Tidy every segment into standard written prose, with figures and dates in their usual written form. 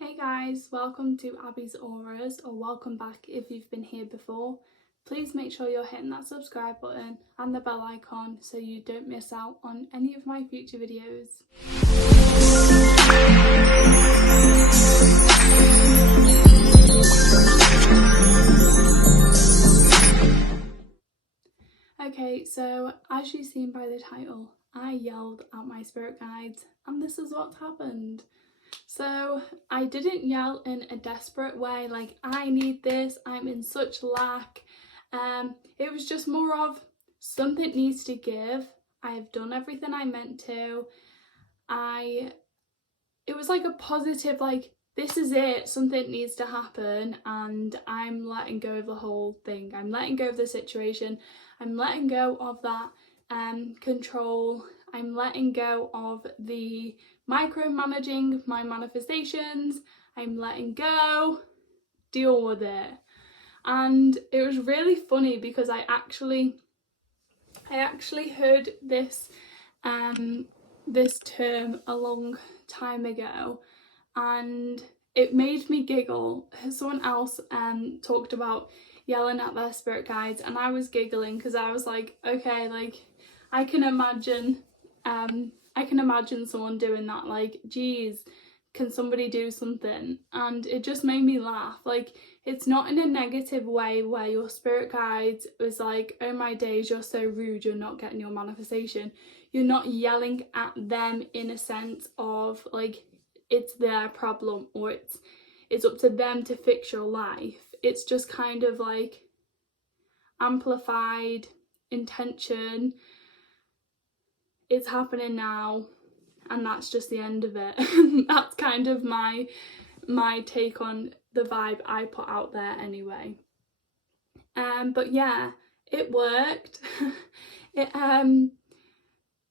Hey guys, welcome to Abby's Auras, or welcome back if you've been here before. Please make sure you're hitting that subscribe button and the bell icon so you don't miss out on any of my future videos. Okay, so as you've seen by the title, I yelled at my spirit guides and this is what happened. So I didn't yell in a desperate way, like I need this, I'm in such lack. It was just more of something needs to give. I have done everything I meant to. It was like a positive, like this is it, something needs to happen, and I'm letting go of the whole thing. I'm letting go of the situation. I'm letting go of that control. I'm letting go of the micromanaging my manifestations. I'm letting go, deal with it. And it was really funny because I actually heard this this term a long time ago, and it made me giggle. Someone else talked about yelling at their spirit guides, and I was giggling because I was like, okay, like I can imagine someone doing that, like, geez, can somebody do something? And it just made me laugh. Like, it's not in a negative way where your spirit guides was like, oh my days, you're so rude, you're not getting your manifestation. You're not yelling at them in a sense of like it's their problem or it's up to them to fix your life. It's just kind of like amplified intention. It's happening now, and that's just the end of it. That's kind of my take on the vibe I put out there anyway. But yeah, it worked. I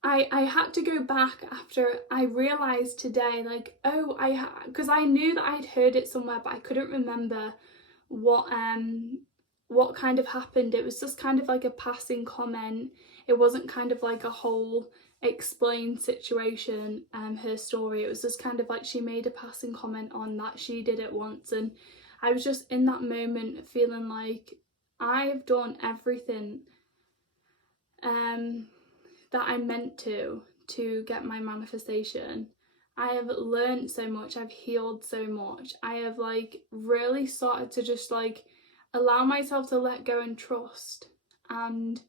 had to go back after I realised today, like, oh, because I knew that I'd heard it somewhere, but I couldn't remember what kind of happened. It was just kind of like a passing comment. It wasn't kind of like a whole explained situation, her story. It was just kind of like she made a passing comment on that she did it once, and I was just in that moment feeling like I've done everything that I meant to get my manifestation. I have learned so much, I've healed so much. I have like really started to just like allow myself to let go and trust. And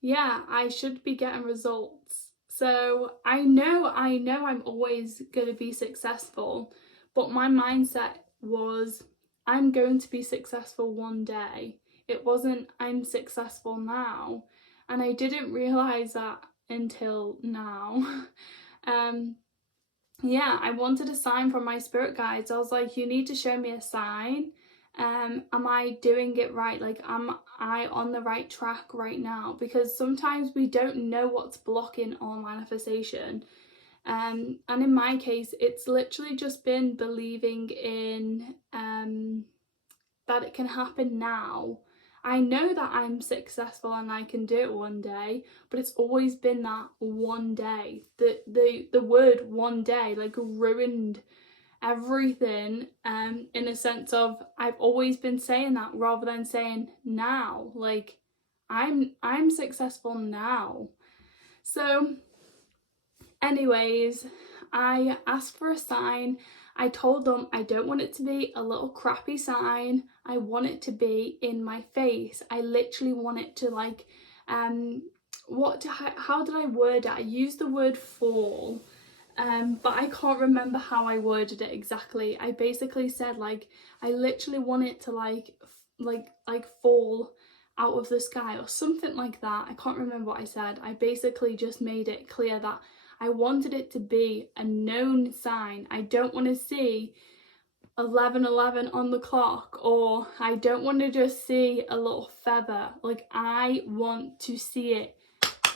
yeah, I should be getting results. So I know I'm always going to be successful, but my mindset was I'm going to be successful one day. It wasn't I'm successful now. And I didn't realise that until now. Yeah, I wanted a sign from my spirit guides. I was like, you need to show me a sign. Am I doing it right? Like, am I on the right track right now? Because sometimes we don't know what's blocking our manifestation. And in my case, it's literally just been believing in that it can happen now. I know that I'm successful and I can do it one day, but it's always been that one day. The word one day like ruined everything, in a sense of I've always been saying that rather than saying now. Like I'm successful now. So anyways, I asked for a sign. I told them I don't want it to be a little crappy sign. I want it to be in my face. I literally want it to like, how did I word it? I used the word fall, but I can't remember how I worded it exactly. I basically said like, I literally want it to like fall out of the sky or something like that. I can't remember what I said. I basically just made it clear that I wanted it to be a known sign. I don't want to see 11:11 on the clock, or I don't want to just see a little feather. Like I want to see it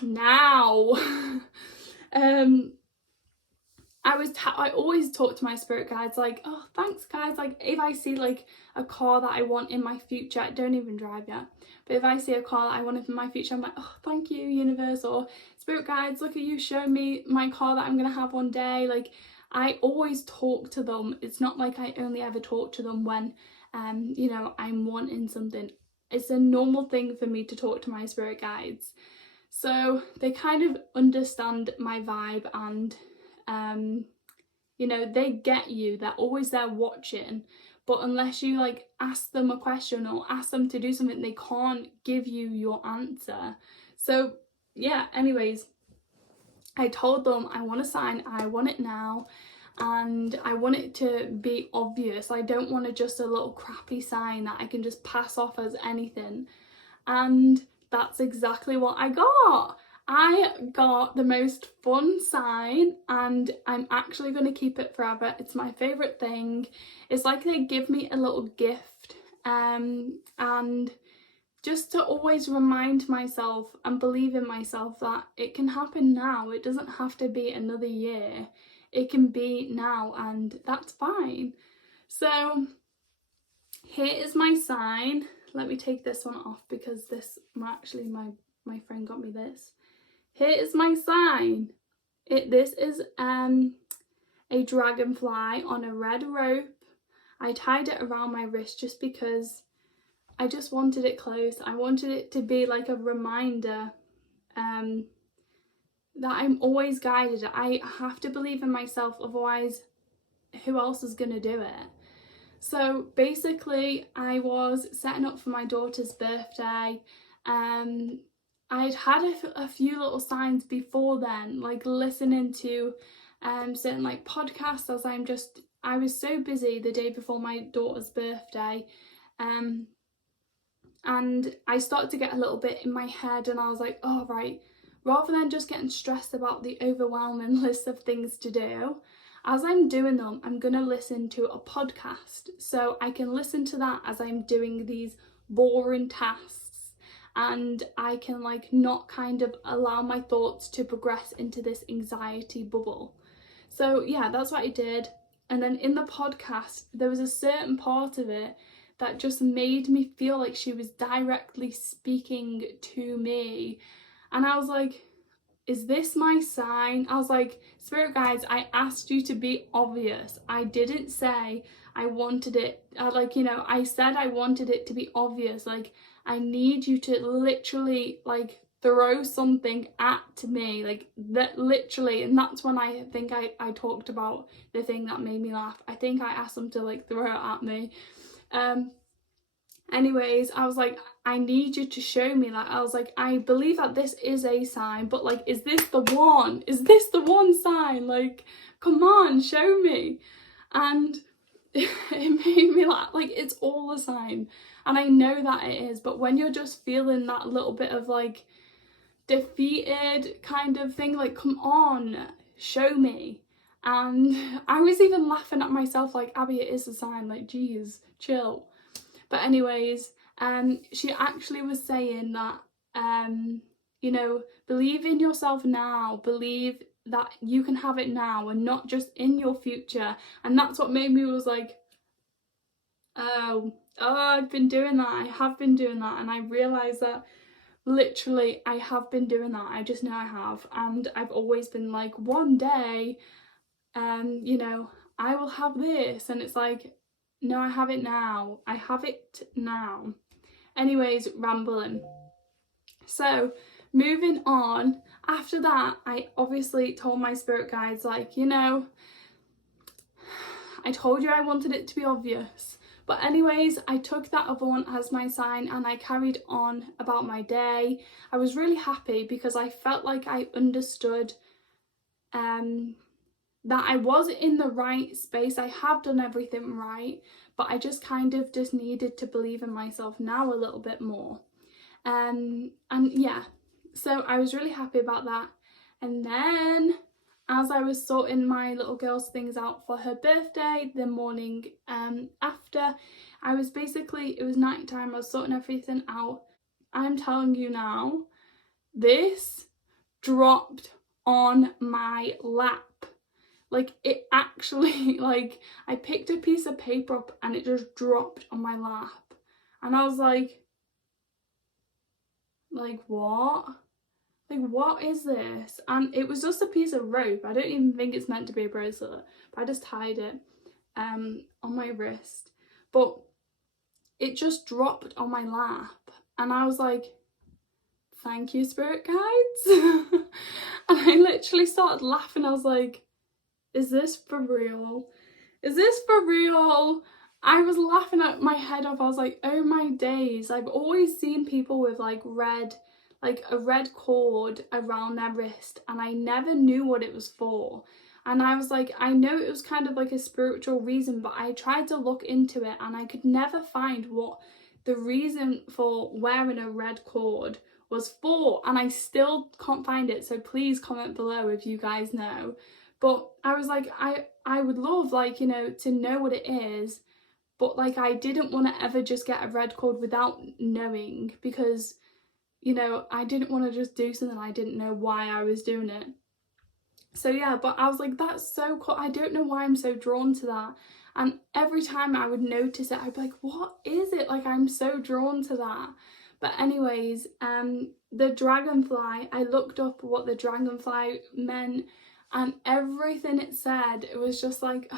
now. I always talk to my spirit guides like, oh, thanks guys. Like if I see like a car that I want in my future, I don't even drive yet, but if I see a car that I want in my future, I'm like, oh, thank you universe, or spirit guides, look at you showing me my car that I'm gonna have one day. Like I always talk to them. It's not like I only ever talk to them when, you know, I'm wanting something. It's a normal thing for me to talk to my spirit guides. So they kind of understand my vibe, and, you know, they get you. They're always there watching. But unless you like ask them a question or ask them to do something, they can't give you your answer. So yeah, anyways, I told them I want a sign, I want it now, and I want it to be obvious. I don't want just a little crappy sign that I can just pass off as anything. And that's exactly what I got. I got the most fun sign, and I'm actually going to keep it forever. It's my favourite thing. It's like they give me a little gift, and just to always remind myself and believe in myself that it can happen now. It doesn't have to be another year. It can be now, and that's fine. So here is my sign. Let me take this one off because this, actually my friend got me this. Here is my sign. This is a dragonfly on a red rope. I tied it around my wrist just because I just wanted it close. I wanted it to be like a reminder that I'm always guided. I have to believe in myself, otherwise who else is going to do it? So basically I was setting up for my daughter's birthday. I'd had a few little signs before then, like listening to certain like podcasts, as I was so busy the day before my daughter's birthday, and I started to get a little bit in my head, and I was like, oh right, rather than just getting stressed about the overwhelming list of things to do, as I'm doing them, I'm going to listen to a podcast, so I can listen to that as I'm doing these boring tasks, and I can like not kind of allow my thoughts to progress into this anxiety bubble. So yeah, that's what I did. And then in the podcast, there was a certain part of it that just made me feel like she was directly speaking to me. And I was like, is this my sign? I was like, spirit guides, I asked you to be obvious. I didn't say I wanted it, I said I wanted it to be obvious. Like, I need you to literally like throw something at me, like that, literally. And that's when I think I talked about the thing that made me laugh. I think I asked them to like throw it at me. Anyways, I was like, I need you to show me. Like, I was like, I believe that this is a sign, but like, is this the one? Is this the one sign? Like, come on, show me. And it made me laugh. Like, it's all a sign, and I know that it is, but when you're just feeling that little bit of like defeated kind of thing, like, come on, show me. And I was even laughing at myself, like, Abby, it is a sign, like, geez, chill. But anyways, she actually was saying that, believe in yourself now, believe that you can have it now and not just in your future. And that's what made me was like, oh, I've been doing that. I have been doing that. And I realised that literally I have been doing that. I just know I have. And I've always been like, one day, I will have this. And it's like, no, I have it now. I have it now. Anyways, rambling. So, moving on. After that, I obviously told my spirit guides, like, I told you I wanted it to be obvious. But anyways, I took that other one as my sign, and I carried on about my day. I was really happy because I felt like I understood that I was in the right space. I have done everything right, but I just kind of just needed to believe in myself now a little bit more. And yeah, so I was really happy about that. And then as I was sorting my little girl's things out for her birthday, the morning after, it was night time, I was sorting everything out. I'm telling you now, this dropped on my lap. Like, it actually, like, I picked a piece of paper up and it just dropped on my lap. And I was like, what? like, what is this? And it was just a piece of rope. I don't even think it's meant to be a bracelet, but I just tied it on my wrist. But it just dropped on my lap, and I was like, thank you, spirit guides. And I literally started laughing. I was like, is this for real? Is this for real? I was laughing at my head off. I was like, oh my days. I've always seen people with like a red cord around their wrist, and I never knew what it was for. And I was like, I know it was kind of like a spiritual reason, but I tried to look into it and I could never find what the reason for wearing a red cord was for, and I still can't find it. So please comment below if you guys know. But I was like, I would love, like, you know, to know what it is, but like I didn't want to ever just get a red cord without knowing, because, you know, I didn't want to just do something I didn't know why I was doing it. So yeah, but I was like, that's so cool. I don't know why I'm so drawn to that. And every time I would notice it, I'd be like, what is it? Like, I'm so drawn to that. But anyways, the dragonfly, I looked up what the dragonfly meant, and everything it said, it was just like,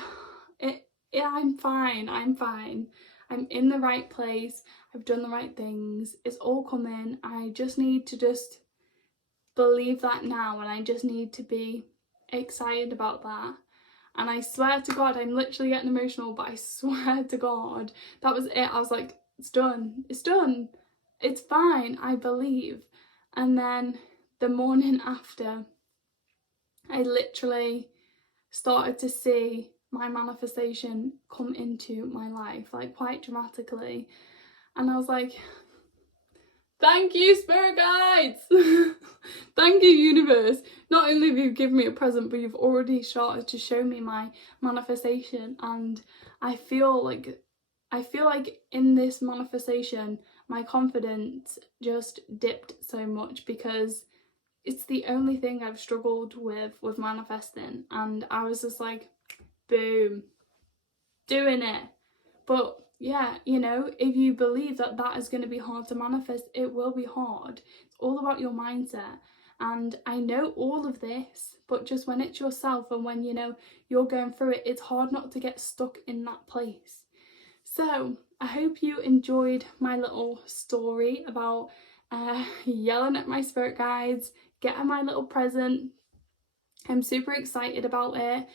I'm fine. I'm in the right place. I've done the right things. It's all coming. I just need to just believe that now, and I just need to be excited about that. And I swear to God, I'm literally getting emotional, but I swear to God, that was it. I was like, it's done. It's done. It's fine. I believe. And then the morning after, I literally started to see my manifestation come into my life, like quite dramatically. And I was like, thank you, spirit guides. Thank you, universe. Not only have you given me a present, but you've already started to show me my manifestation. And I feel like in this manifestation, my confidence just dipped so much, because it's the only thing I've struggled with manifesting. And I was just like, boom, doing it. But yeah, you know, if you believe that that is going to be hard to manifest, it will be hard. It's all about your mindset. And I know all of this, but just when it's yourself and when, you know, you're going through it, it's hard not to get stuck in that place. So I hope you enjoyed my little story about yelling at my spirit guides, getting my little present. I'm super excited about it.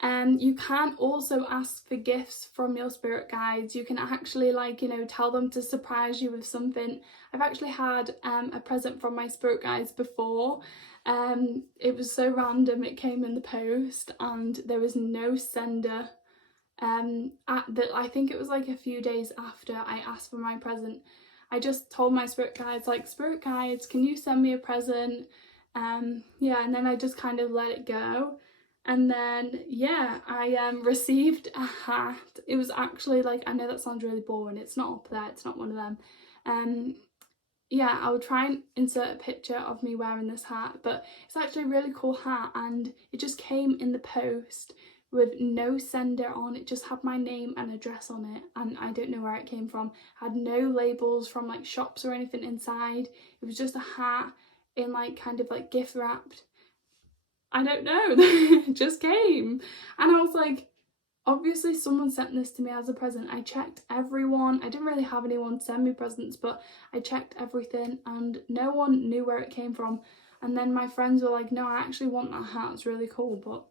You can also ask for gifts from your spirit guides. You can actually, like, you know, tell them to surprise you with something. I've actually had a present from my spirit guides before. It was so random. It came in the post and there was no sender. I think it was like a few days after I asked for my present. I just told my spirit guides, like, spirit guides, can you send me a present? Yeah, and then I just kind of let it go. And then, yeah, I received a hat. It was actually, like, I know that sounds really boring. It's not up there. It's not one of them. Yeah, I will try and insert a picture of me wearing this hat. But it's actually a really cool hat. And it just came in the post with no sender on. It just had my name and address on it. And I don't know where it came from. It had no labels from, like, shops or anything inside. It was just a hat in, like, kind of, like, gift wrapped. I don't know, it just came. And I was like, obviously someone sent this to me as a present. I checked everyone. I didn't really have anyone send me presents, but I checked everything and no one knew where it came from. And then my friends were like, no, I actually want that hat, it's really cool. But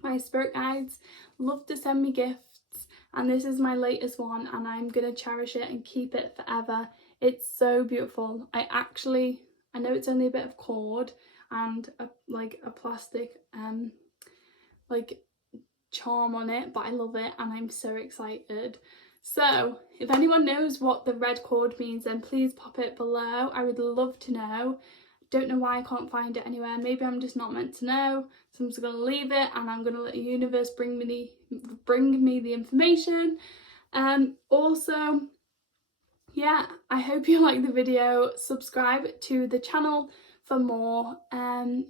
my spirit guides love to send me gifts, and this is my latest one, and I'm gonna cherish it and keep it forever. It's so beautiful. I know it's only a bit of cord and a plastic like charm on it, but I love it and I'm so excited. So if anyone knows what the red cord means, then please pop it below. I would love to know. Don't know why I can't find it anywhere. Maybe I'm just not meant to know, so I'm just gonna leave it and I'm gonna let the universe bring me the information. Also, yeah, I hope you like the video. Subscribe to the channel for more, and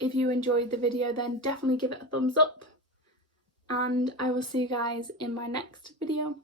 if you enjoyed the video, then definitely give it a thumbs up, and I will see you guys in my next video.